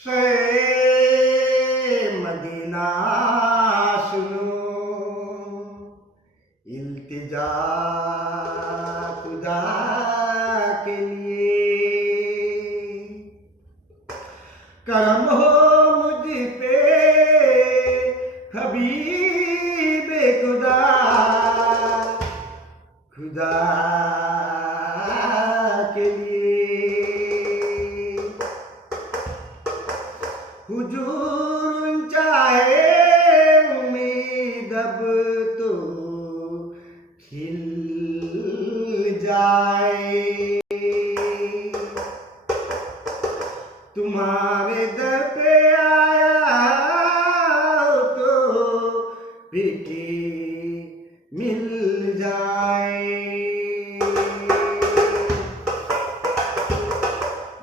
शे मदीना सुनो, इल्तिजा खुदा के लिए। करम हो मुझ पे हबीबे खुदा, खुदा के लिए। हुजूर चाहे उम्मीद अब तो खिल जाए। तुम्हारे दर पे आया तो फिकी मिल जाए।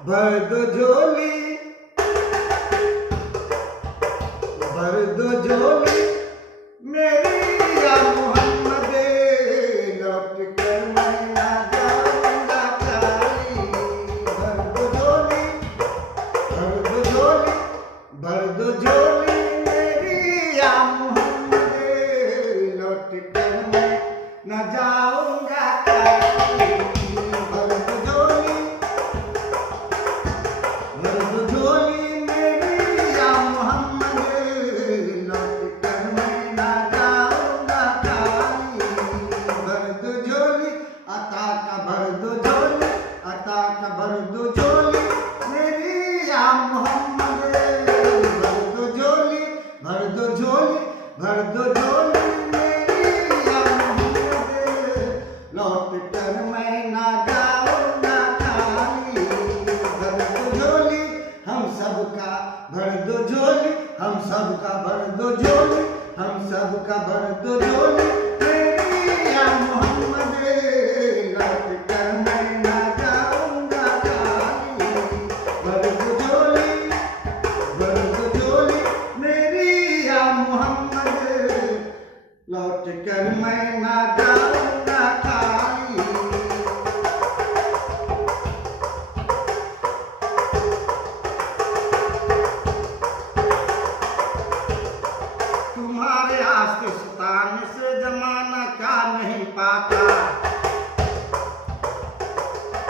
भर दो झोली, भर दो झोली मेरी या मोहम्मद, लौट कर मैं ना जाऊंगा खाली। भर दो झोली, भर दो झोली, भर दो झोली मेरी या मोहम्मद, लौट कर मैं ना जाऊंगा खाली। भर दो झोली, भर दो झोली मेरी या मोहम्मद, लौट कर मैं ना जाऊंगा खाली। भर दो झोली, अता का भर दो झोली, अता का भर दो झोली मेरी या मोहम्मद। भर दो झोली, भर दो झोली, भर दो झोली मेरी या मोहम्मद, लौट कर मैं ना जाऊंगा खाली। भर दो झोली हम सबका, भर दो झोली हम सबका, भर दो झोली हम सबका, भर दो झोली मेरी या मोहम्मद, लौट कर मैं ना जाऊंगा खाली। भर दो झोली, भर दो झोली मेरी या मोहम्मद, लौट कर मैं ना जाऊंगा खाली। तुम्हारे आस्ते सताने से जमाना क्या नहीं पाता,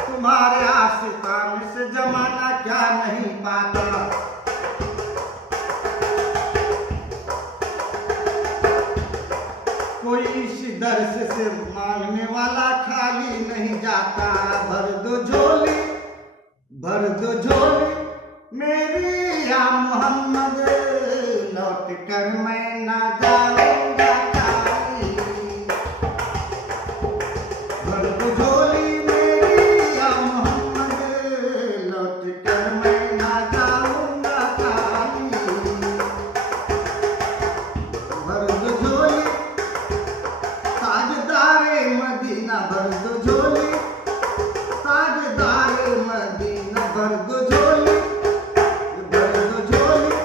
तुम्हारे आस्ते सताने से जमाना क्या नहीं पाता। कोई इस दर्श से मांगने वाला खाली नहीं जाता। भर दो झोली, भर दो झोली मेरी या मोहम्मद, लौट कर मैं ना जाऊंगा खाली। भर दो झोली मेरी या मोहम्मद, लौट कर मैं ना जाऊंगा खाली। भर दो झोली ताजदारे मदीना, भर दो झोली ताजदारे मदीना, भर दो झोली, भर दो झोली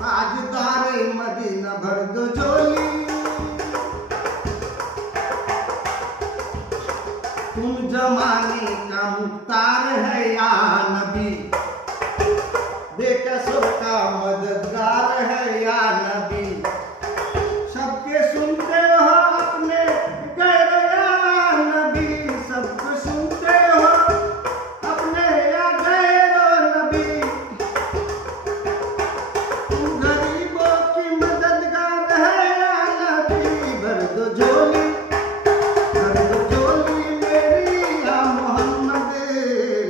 ताजदारे मदीना, भर दो झोली। तुम जमाने का मुख्तार है या नबी, बेकसों का मददगार है या नबी। सबके सुनते हो अपने गैर या नबी, सबको सुनते हो अपने या गैर नबी। तुम गरीबों की मददगार है या नबी। भर दो झोली, भर दो झोली मेरी या मोहम्मद,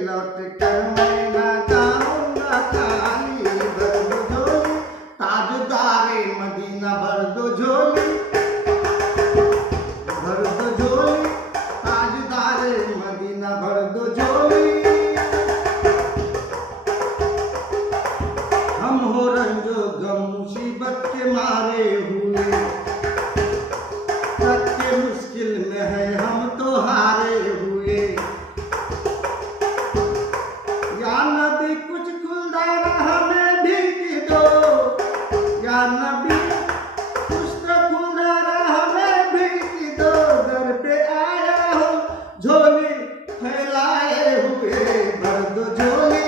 लौट कर मैं ना जाऊंगा खाली। भर दो झोली ताजदारे मदीना, भर दो झोली, भर दो झोली ताजदारे मदीना, भर दो झोली। हम हो रंजो गम मुसीबत के मारे हुए, सच के मुश्किल में है हम तो हारे हुए। या नबी कुछ कुलदारा हमें भी दो, या नबी कुछ तो कुलदारा हमें भी दो। दर पे आया हो झोली फैलाए हुए, भर दो झोली,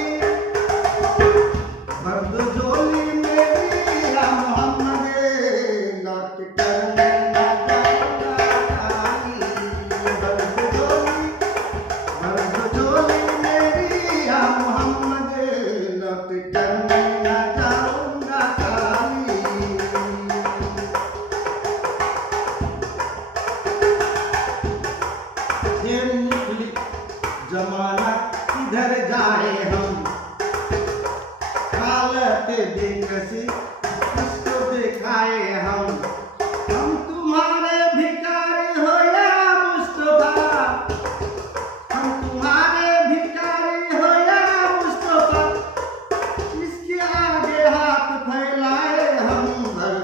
बेकसी किसको दिखाए हम तुम्हारे भिखारी हो या मुस्तफा, हम तुम्हारे भिखारी हो या मुस्तफा, इसके आगे हाथ फैलाए हम। भर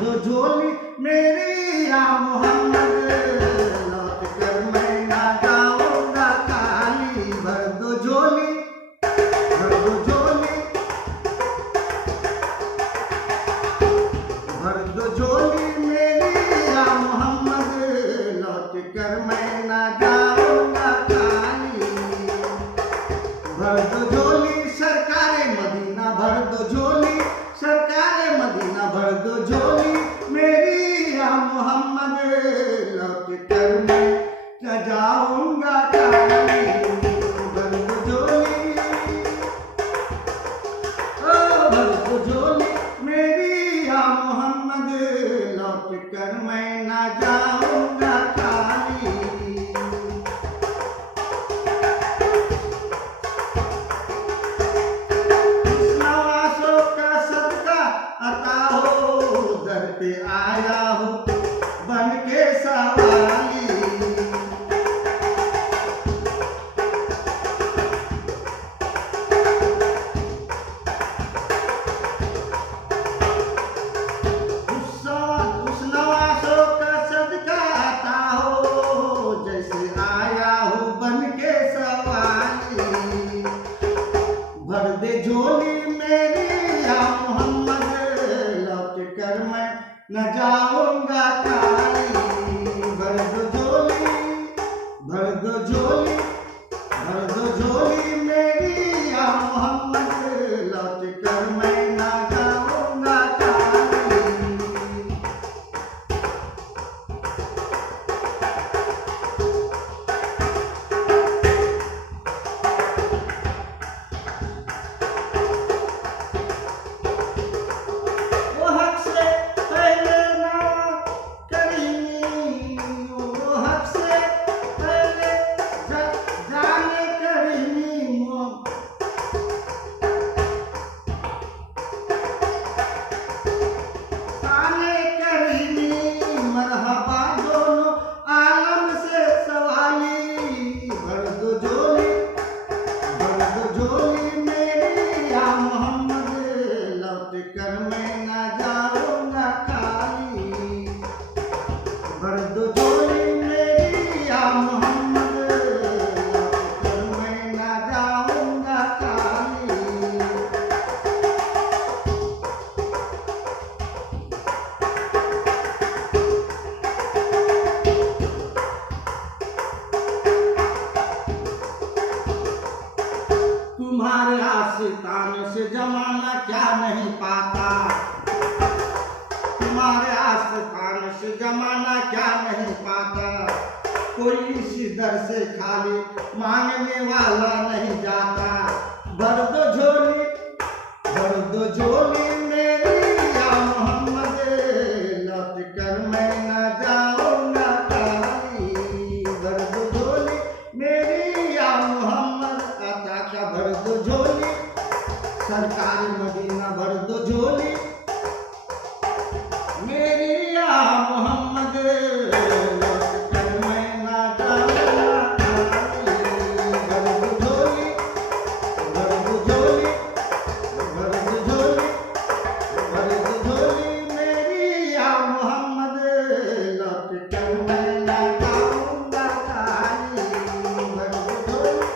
दो झोली मेरी या मोहम्मद, लौट कर मैं ना जाऊंगा खाली। भर दो झोली, भर दो झोली, भर दो झोली मेरी या मोहम्मद, लौट कर मैं ना जाऊंगा खाली। भर दो झोली सरकारे मदीना, भर दो झोली सरकारे मदीना, भर दो झोली मेरी या मोहम्मद, लौट कर मैं न जाऊंगा खाली। भर दो झोली, ओ भर दो झोली मेरी या मोहम्मद, लौट कर मैं न जाऊंगा खाली। दर पे आया हो बन के सवाली, उस नवासों का सदका आता हो, जैसे आया हो बन के सवाली। भर दे झोली मेरी या मोहम्मद, लौट कर मैं न जाऊंगा खाली। भर दो झोली, भर दो झोली, भर दो झोली मेरी या मोहम्मद, लौट कर मैं न जाऊंगा खाली। झोली मेरी या मोहम्मद, लौट कर मैं ना जाऊंगा खाली। भर दो झोली मेरी या मोहम्मद, लौट कर मैं ना जाऊंगा खाली। तुम्हारे आशिकान से जमाना क्या नहीं पाता, तुम्हारे आशिकान से जमाना क्या नहीं पाता। कोई इसी दर से खाली मांगने वाला नहीं जाता। भर दो झोली, भर दो झोली मेरी या मोहम्मद, लौट कर मैं न जाऊंगा खाली। भर दो झोली मेरी या मोहम्मद, आता का भर दो झोली सरकारी मदीना, भर दो झोली मेरी या मोहम्मद, लौट कर मैं ना जाऊंगा खाली। भर दो झोली, भर दो झोली, भर दो झोली, भर दो झोली मेरी या मोहम्मद, लौट कर मैं ना जाऊंगा खाली। भर दो झोली,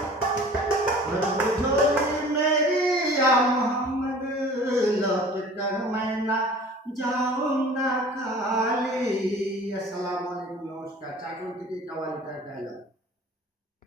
भर दो झोली मेरी या मोहम्मद, लौट कर मैं ना जाऊंगा खाली। अस्सलाम वालेकुम, नमस्कार। चाकू की कवाली का